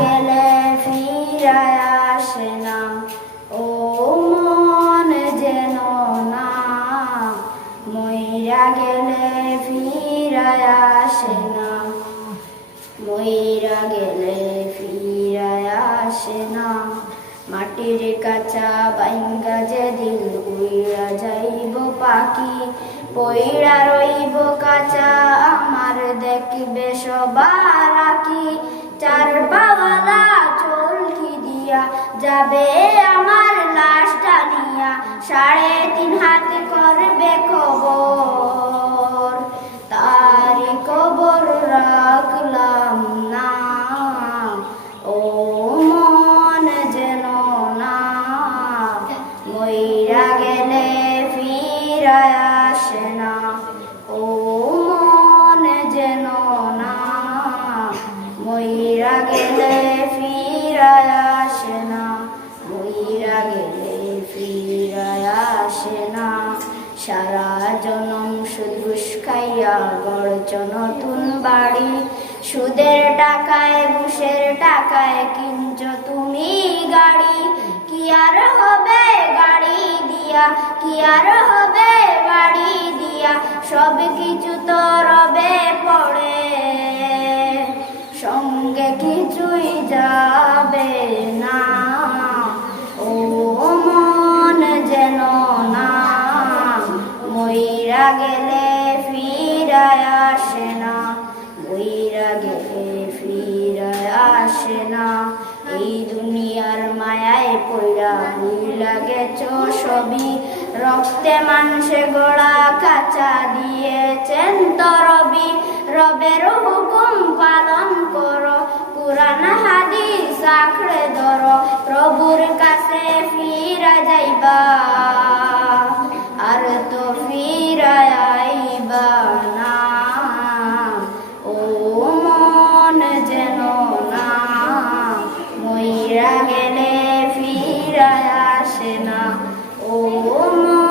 গেলে ফিরায় আসে না। যেন না। মইরা গেলে ফিরায় আসে না। গেলে ফিরায় আসে না। মাটির কাঁচা বাইঙ্গা যে দিল উইরা যাইব পাখি পইরা রইব কাঁচা। আমার দেখবে সবার আঁকি। যাবে আমার লাশটা নিয়া। সাড়ে তিন হাত করবে খবর তারি কবর রাখলাম না। ও মন যেন না। মইরা গেলে না। সারা জনম শুধু খাইয়া গড়ছ নতুন বাড়ি। সুদের টাকায়, ঘুষের টাকায় কিনছ তুমি গাড়ি। কি আর হবে গাড়ি দিয়া? কি আর হবে বাড়ি দিয়া? সব কিছু তো রবে পড়ে গেলে ফিরায় আসে না মইরা গেলে ফিরায় আসে না। এই দুনিয়ার মায়ায় পইরা ভুইলা গেছ সবই। রক্তে মাংসে গোড়া কাঁচা দিয়েছেন তরবি। রবের হুকুম পালন করো, কুরআন, হাদিস আঁকড়ে ধরো। প্রভুর কাছে ফিরা যাইবা। ফিরায় আসে না। ও